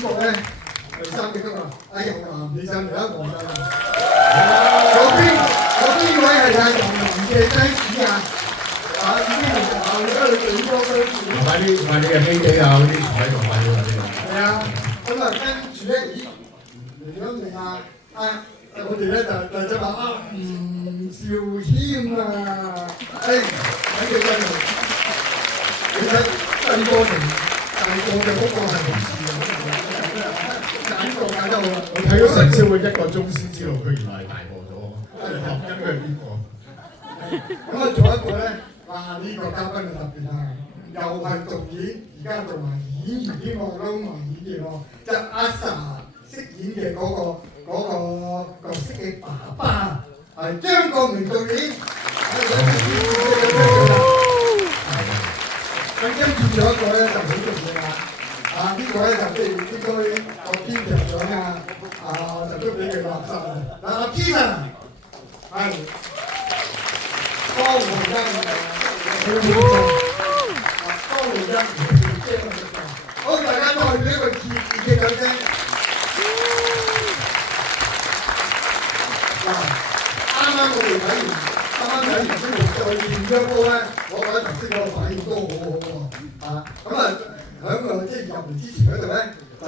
個咧第三嘅今日，哎呀，男你上嚟啦，黃生。有邊位係阿男嘅 fans 啊？啊，已經嚟啊！而家你幾多 fans？快啲嘅飛機啊，嗰啲彩同快啲嗰啲。係啊，咁啊跟住咧，咦嚟咗未啊？我哋咧就話啊，吳兆謙啊，誒，睇佢真係，你睇細個同大個嘅嗰個係同事啊，揀個揀得好啦。我睇咗神超會1個鐘先知道佢原來係大個咗，學緊佢係邊個？咁啊，仲有一個咧，哇！呢個嘉賓就特別啦，又係導演，而家做埋演員添喎，撈埋演員喎，即係阿 sa 飾演嘅嗰個角色嘅爸爸係張國明導演。咁跟住仲有一個咧就好重要啦，呢個咧就即係應該個編劇長就都俾佢垃圾啦。嗱，Peter 係江湖恩佢冇錯，江湖恩即係好，大家再俾一個熱嘅掌聲。啱啱我哋睇完先再練張波咧，我覺得頭先嗰個反應都好好喎。咁喺個即係入嚟之前嗰度咧，就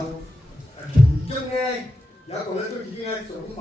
其中咧有一個咧都已經咧想問